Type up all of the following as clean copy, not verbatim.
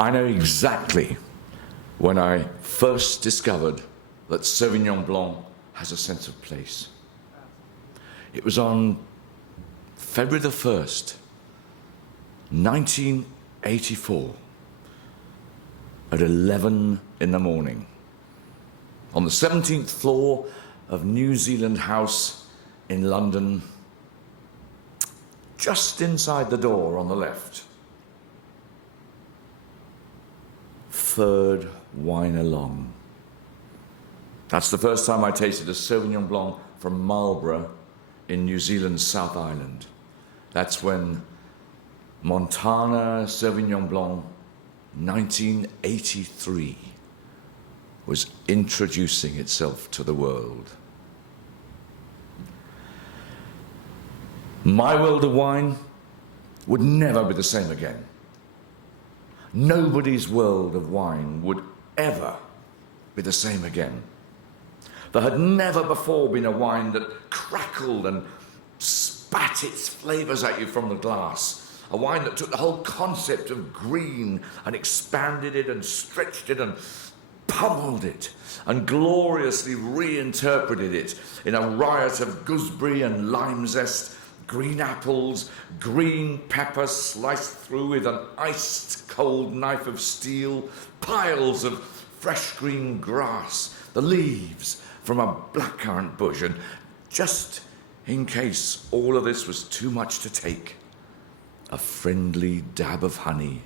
I know exactly when I first discovered that Sauvignon Blanc has a sense of place. It was on February the 1st, 1984, at 11 in the morning, on the 17th floor of New Zealand House in London, just inside the door on the left. Third wine along. That's the first time I tasted a Sauvignon Blanc from Marlborough in New Zealand's South Island. That's when Montana Sauvignon Blanc 1983 was introducing itself to the world. My world of wine would never be the same again. Nobody's world of wine would ever be the same again. There had never before been a wine that crackled and spat its flavours at you from the glass. A wine that took the whole concept of green and expanded it and stretched it and pummeled it and gloriously reinterpreted it in a riot of gooseberry and lime zest, green apples, green pepper sliced through with an iced cold knife of steel, piles of fresh green grass, the leaves from a blackcurrant bush, and just in case all of this was too much to take, a friendly dab of honey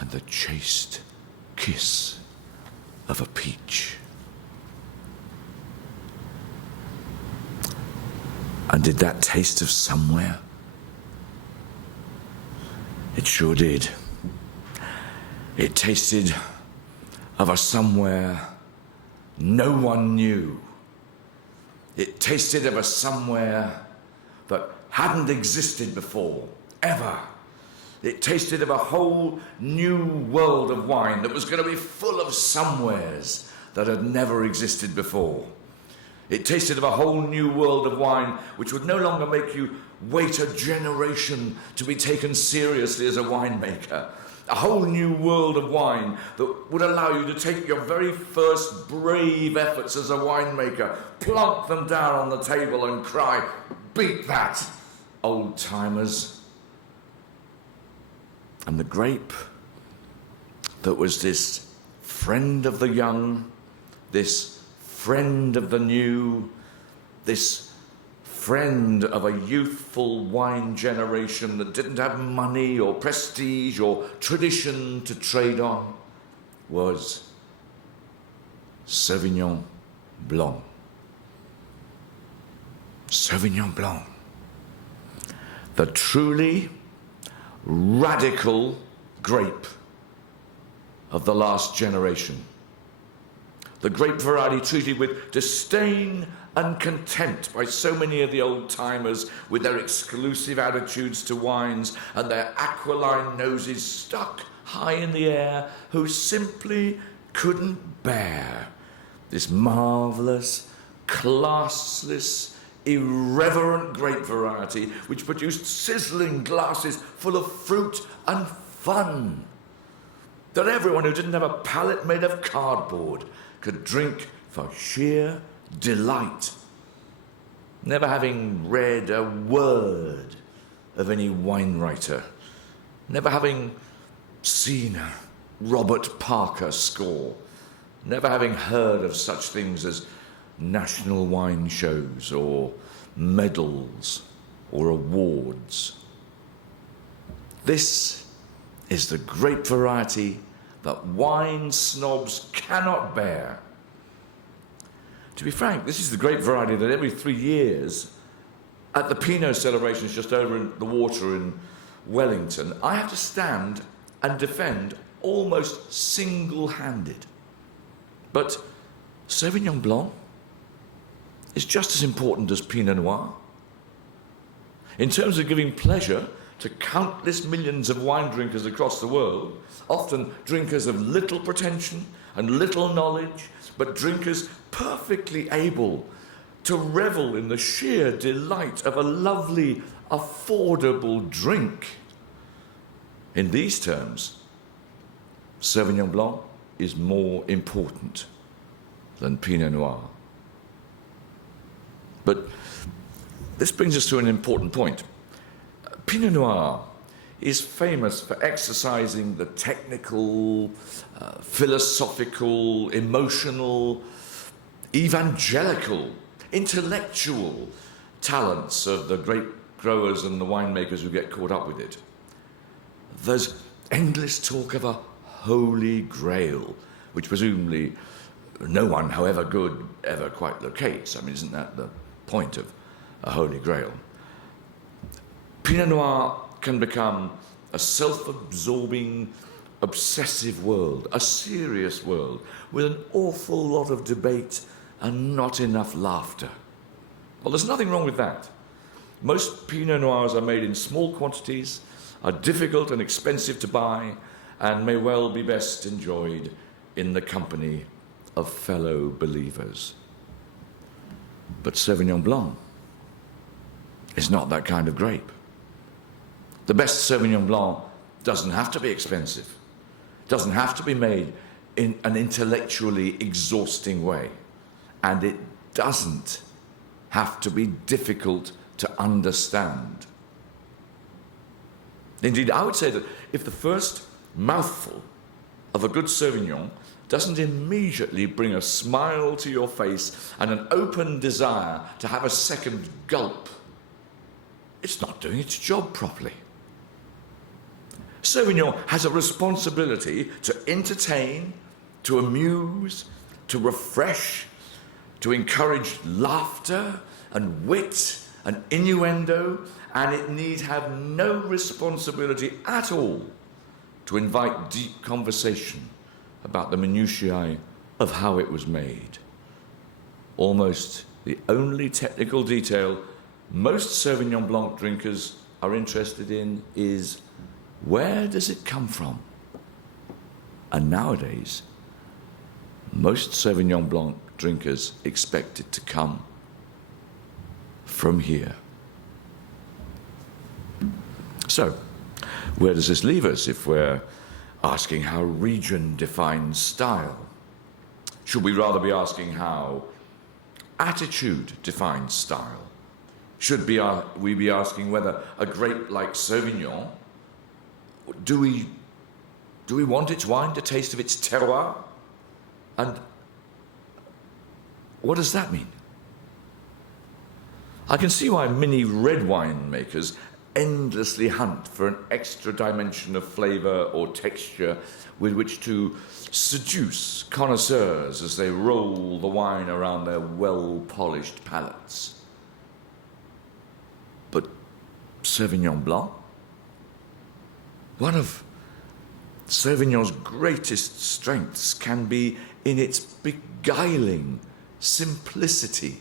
and the chaste kiss of a peach. And did that taste of somewhere? It sure did. It tasted of a somewhere no one knew. It tasted of a somewhere that hadn't existed before, ever. It tasted of a whole new world of wine that was going to be full of somewheres that had never existed before. It tasted of a whole new world of wine which would no longer make you wait a generation to be taken seriously as a winemaker. A whole new world of wine that would allow you to take your very first brave efforts as a winemaker, plonk them down on the table and cry, "Beat that, old timers." And the grape that was this friend of the young, this friend of the new, this friend of a youthful wine generation that didn't have money or prestige or tradition to trade on, was Sauvignon Blanc. Sauvignon Blanc. The truly radical grape of the last generation. The grape variety treated with disdain and contempt by so many of the old-timers with their exclusive attitudes to wines and their aquiline noses stuck high in the air, who simply couldn't bear this marvellous, classless, irreverent grape variety which produced sizzling glasses full of fruit and fun, that everyone who didn't have a palate made of cardboard could drink for sheer delight, never having read a word of any wine writer, never having seen a Robert Parker score, never having heard of such things as national wine shows or medals or awards. This is the grape variety that wine snobs cannot bear. To be frank, this is the grape variety that every 3 years, at the Pinot celebrations just over in the water in Wellington, I have to stand and defend almost single-handed. But Sauvignon Blanc is just as important as Pinot Noir. In terms of giving pleasure to countless millions of wine drinkers across the world, often drinkers of little pretension and little knowledge, but drinkers perfectly able to revel in the sheer delight of a lovely, affordable drink. In these terms, Sauvignon Blanc is more important than Pinot Noir. But this brings us to an important point. Pinot Noir is famous for exercising the technical, philosophical, emotional, evangelical, intellectual talents of the grape growers and the winemakers who get caught up with it. There's endless talk of a holy grail, which presumably no one, however good, ever quite locates. I mean, isn't that the point of a holy grail? Pinot Noir can become a self-absorbing, obsessive world, a serious world, with an awful lot of debate and not enough laughter. Well, there's nothing wrong with that. Most Pinot Noirs are made in small quantities, are difficult and expensive to buy, and may well be best enjoyed in the company of fellow believers. But Sauvignon Blanc is not that kind of grape. The best Sauvignon Blanc doesn't have to be expensive, doesn't have to be made in an intellectually exhausting way, and it doesn't have to be difficult to understand. Indeed, I would say that if the first mouthful of a good Sauvignon doesn't immediately bring a smile to your face and an open desire to have a second gulp, it's not doing its job properly. Sauvignon has a responsibility to entertain, to amuse, to refresh, to encourage laughter and wit and innuendo, and it need have no responsibility at all to invite deep conversation about the minutiae of how it was made. Almost the only technical detail most Sauvignon Blanc drinkers are interested in is, where does it come from? And nowadays, most Sauvignon Blanc drinkers expect it to come from here. So, where does this leave us if we're asking how region defines style? Should we rather be asking how attitude defines style? Should we be asking whether a grape like Sauvignon, do we want its wine to taste of its terroir? And what does that mean? I can see why many red wine makers endlessly hunt for an extra dimension of flavour or texture with which to seduce connoisseurs as they roll the wine around their well-polished palates. But Sauvignon Blanc, one of Sauvignon's greatest strengths can be in its beguiling simplicity,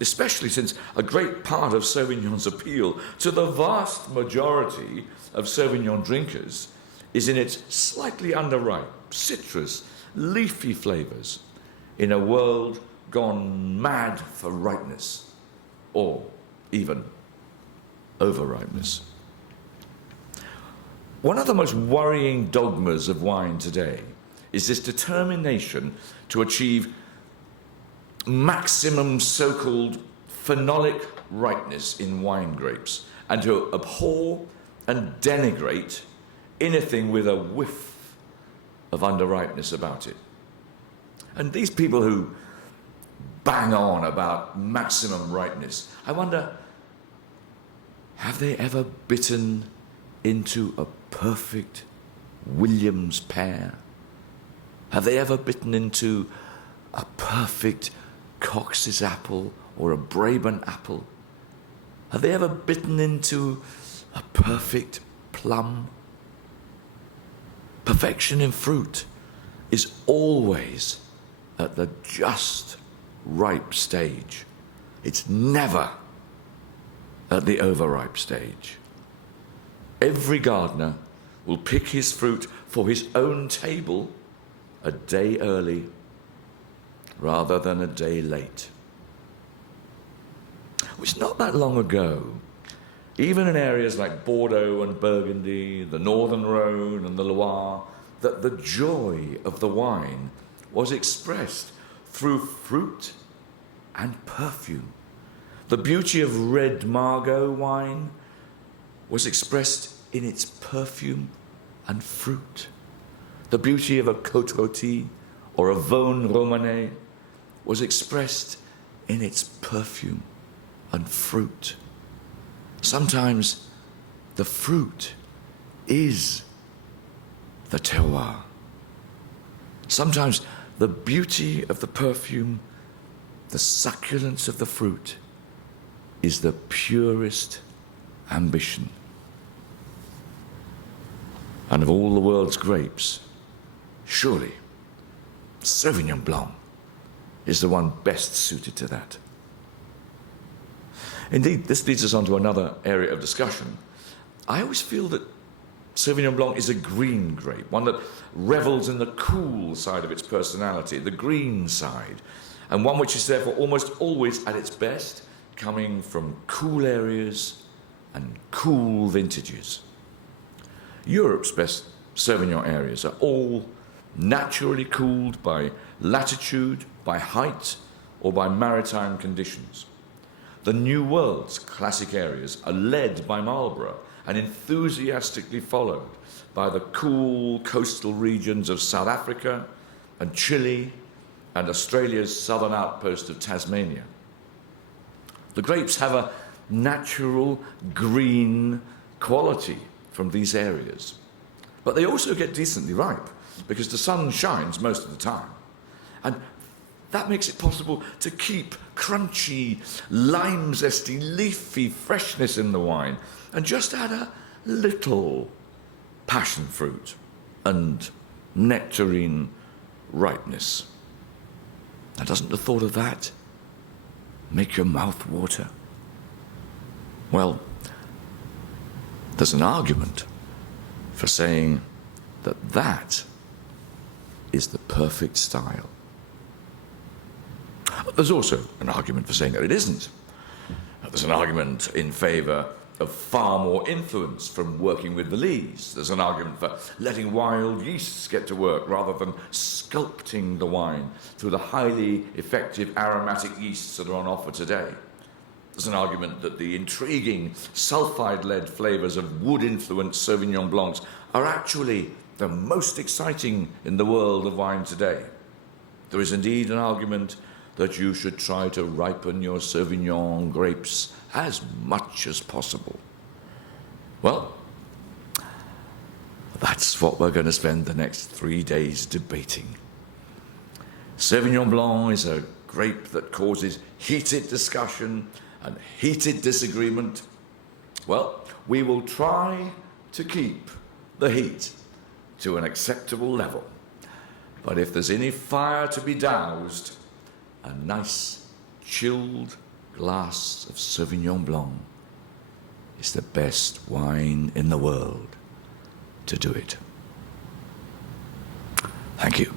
especially since a great part of Sauvignon's appeal to the vast majority of Sauvignon drinkers is in its slightly underripe, citrus, leafy flavours in a world gone mad for ripeness, or even overripeness. One of the most worrying dogmas of wine today is this determination to achieve maximum so-called phenolic ripeness in wine grapes and to abhor and denigrate anything with a whiff of underripeness about it. And these people who bang on about maximum ripeness, I wonder, have they ever bitten into a perfect Williams pear? Have they ever bitten into a perfect Cox's apple or a Brabant apple? Have they ever bitten into a perfect plum? Perfection in fruit is always at the just ripe stage. It's never at the overripe stage. Every gardener will pick his fruit for his own table a day early rather than a day late. It's not that long ago, even in areas like Bordeaux and Burgundy, the Northern Rhone and the Loire, that the joy of the wine was expressed through fruit and perfume. The beauty of red Margaux wine was expressed in its perfume and fruit. The beauty of a Côte Rôtie or a Vosne Romanée was expressed in its perfume and fruit. Sometimes the fruit is the terroir. Sometimes the beauty of the perfume, the succulence of the fruit, is the purest ambition. And of all the world's grapes, surely Sauvignon Blanc is the one best suited to that. Indeed, this leads us on to another area of discussion. I always feel that Sauvignon Blanc is a green grape, one that revels in the cool side of its personality, the green side, and one which is therefore almost always at its best, coming from cool areas and cool vintages. Europe's best Sauvignon areas are all naturally cooled by latitude, by height, or by maritime conditions. The New World's classic areas are led by Marlborough and enthusiastically followed by the cool coastal regions of South Africa and Chile and Australia's southern outpost of Tasmania. The grapes have a natural green quality from these areas, but they also get decently ripe because the sun shines most of the time. And that makes it possible to keep crunchy, lime zesty, leafy freshness in the wine and just add a little passion fruit and nectarine ripeness. Now, doesn't the thought of that make your mouth water? Well, there's an argument for saying that that is the perfect style. There's also an argument for saying that it isn't. There's an argument in favour of far more influence from working with the lees. There's an argument for letting wild yeasts get to work rather than sculpting the wine through the highly effective aromatic yeasts that are on offer today. There's an argument that the intriguing sulfide-led flavours of wood-influenced Sauvignon Blancs are actually the most exciting in the world of wine today. There is indeed an argument that you should try to ripen your Sauvignon grapes as much as possible. Well, that's what we're going to spend the next 3 days debating. Sauvignon Blanc is a grape that causes heated discussion and heated disagreement. Well, we will try to keep the heat to an acceptable level. But if there's any fire to be doused, a nice chilled glass of Sauvignon Blanc is the best wine in the world to do it. Thank you.